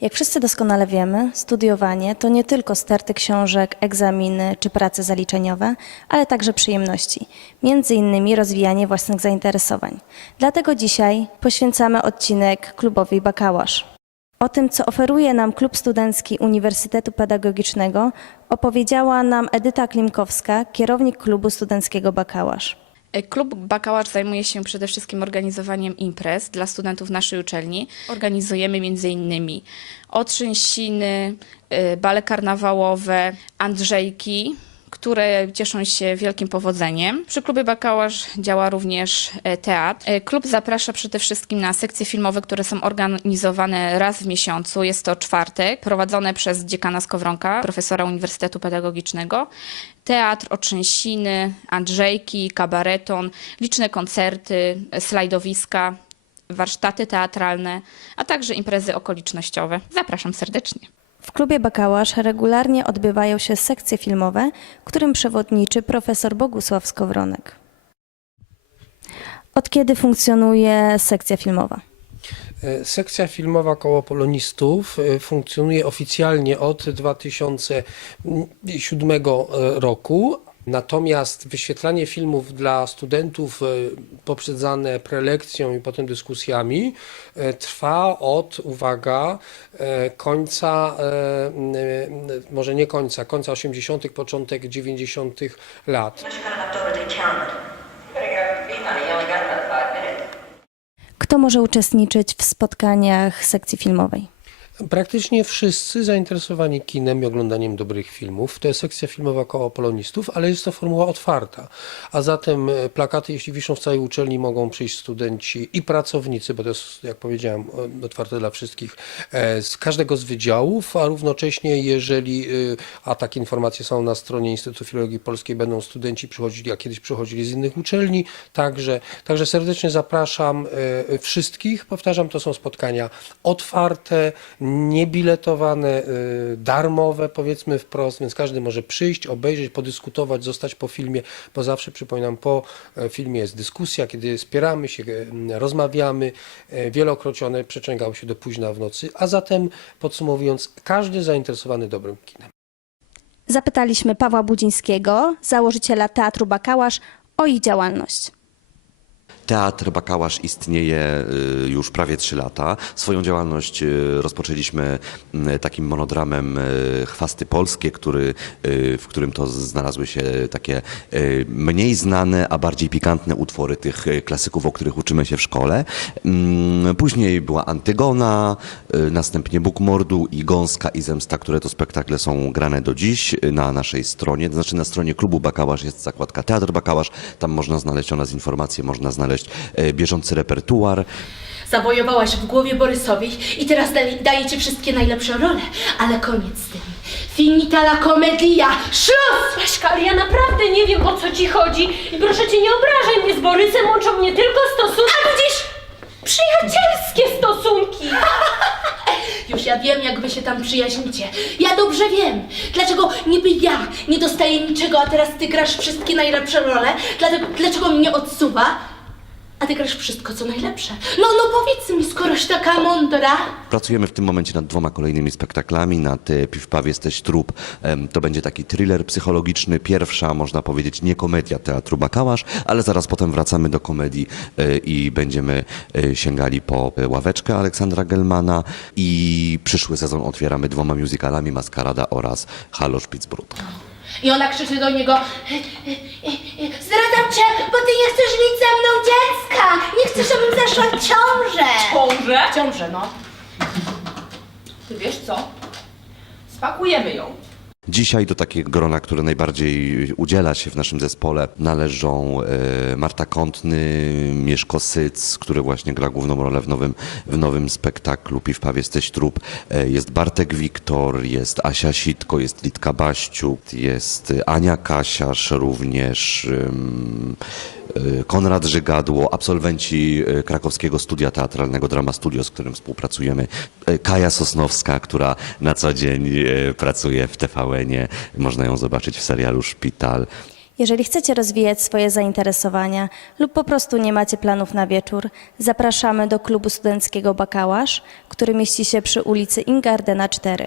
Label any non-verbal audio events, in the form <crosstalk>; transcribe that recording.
Jak wszyscy doskonale wiemy, studiowanie to nie tylko sterty książek, egzaminy czy prace zaliczeniowe, ale także przyjemności, między innymi rozwijanie własnych zainteresowań. Dlatego dzisiaj poświęcamy odcinek klubowi Bakałasz. O tym, co oferuje nam Klub Studencki Uniwersytetu Pedagogicznego, opowiedziała nam Edyta Klimkowska, kierownik klubu studenckiego Bakałasz. Klub Bakałasz zajmuje się przede wszystkim organizowaniem imprez dla studentów naszej uczelni. Organizujemy m.in. otrzęsiny, y, bale karnawałowe, andrzejki, które cieszą się wielkim powodzeniem. Przy klubie Bakałasz działa również e, teatr. E, Klub zaprasza przede wszystkim na sekcje filmowe, które są organizowane raz w miesiącu. Jest to czwartek, prowadzone przez dziekana Skowronka, profesora Uniwersytetu Pedagogicznego. Teatr, otrzęsiny, andrzejki, kabareton, liczne koncerty, e, slajdowiska, warsztaty teatralne, a także imprezy okolicznościowe. Zapraszam serdecznie. W klubie Bakałasz regularnie odbywają się sekcje filmowe, którym przewodniczy profesor Bogusław Skowronek. Od kiedy funkcjonuje sekcja filmowa? E, Sekcja filmowa koło polonistów e, funkcjonuje oficjalnie od 2007 roku. Natomiast wyświetlanie filmów dla studentów e, poprzedzane prelekcją i potem dyskusjami e, trwa od, uwaga, e, końca, może nie końca, końca 80., początek 90. lat. Kto może uczestniczyć w spotkaniach sekcji filmowej? Praktycznie wszyscy zainteresowani kinem i oglądaniem dobrych filmów. To jest sekcja filmowa koło polonistów, ale jest to formuła otwarta. A zatem e, plakaty, jeśli wiszą w całej uczelni, mogą przyjść studenci i pracownicy, bo to jest, jak powiedziałem, otwarte dla wszystkich, e, z każdego z wydziałów, a równocześnie, jeżeli, y, a takie informacje są na stronie Instytutu Filologii Polskiej, będą studenci przychodzili, a kiedyś przychodzili z innych uczelni, także, także serdecznie zapraszam e, wszystkich. Powtarzam, to są spotkania otwarte, niebiletowane, y, darmowe, powiedzmy wprost, więc każdy może przyjść, obejrzeć, podyskutować, zostać po filmie, bo zawsze, przypominam, po e, filmie jest dyskusja, kiedy spieramy się, e, rozmawiamy, e, wielokroć one przeciągały się do późna w nocy, a zatem podsumowując, każdy zainteresowany dobrym kinem. Zapytaliśmy Pawła Budzińskiego, założyciela Teatru Bakałasz, o ich działalność. Teatr Bakałasz istnieje y, już prawie 3 lata. Swoją działalność y, rozpoczęliśmy y, takim monodramem Chwasty Polskie, który, w którym to znalazły się takie mniej znane, a bardziej pikantne utwory tych klasyków, o których uczymy się w szkole. Mm, Później była Antygona, następnie Bóg Mordu i Gąska i Zemsta, które to spektakle są grane do dziś na naszej stronie. To znaczy na stronie klubu Bakałasz jest zakładka Teatr Bakałasz. Tam można znaleźć o nas informacje, można znaleźć e, bieżący repertuar. Zawojowałaś w głowie Borysowi i teraz daje, daje ci wszystkie najlepsze role. Ale koniec z tym. Finita la komedia! Szlos! Baśka, ale ja naprawdę nie wiem o co ci chodzi i proszę cię nie obrażaj mnie z Borysem, łączą mnie tylko stosunki. A widzisz? Przyjacielskie stosunki! <laughs> Już ja wiem, jak wy się tam przyjaźnicie. Ja dobrze wiem. Dlaczego niby ja nie dostaję niczego, a teraz ty grasz wszystkie najlepsze role? Dlatego, dlaczego mnie odsuwa? A ty grasz wszystko, co najlepsze. No, no powiedz mi, skoroś taka mądra. Pracujemy w tym momencie nad dwoma kolejnymi spektaklami. Nad e, Piw-Paw jesteś trup. Em, To będzie taki thriller psychologiczny. Pierwsza, można powiedzieć, nie komedia Teatru Bakałasz, ale zaraz potem wracamy do komedii e, i będziemy e, sięgali po e, ławeczkę Aleksandra Gelmana i przyszły sezon otwieramy dwoma musicalami Maskarada oraz Halo Spitzbrut. I ona krzyczy do niego Zdradzam cię, bo ty nie chcesz mieć ze mną Nie chcesz, żebym zaszła w ciążę! Ciąże? Ciążę, no. Ty wiesz co? Spakujemy ją. Dzisiaj do takiego grona, które najbardziej udziela się w naszym zespole, należą e, Marta Kątny, Mieszko Syc, który właśnie gra główną rolę w nowym, w nowym spektaklu Piw-Paw jesteś trup. E, jest Bartek Wiktor, jest Asia Sitko, jest Litka Baściuk, jest Ania Kasiarz również. ym, Konrad Żygadło, absolwenci e, krakowskiego studia teatralnego Drama Studio, z którym współpracujemy. E, Kaja Sosnowska, która na co dzień pracuje w TVN-ie. Można ją zobaczyć w serialu Szpital. Jeżeli chcecie rozwijać swoje zainteresowania lub po prostu nie macie planów na wieczór, zapraszamy do klubu studenckiego Bakałasz, który mieści się przy ulicy Ingardena 4.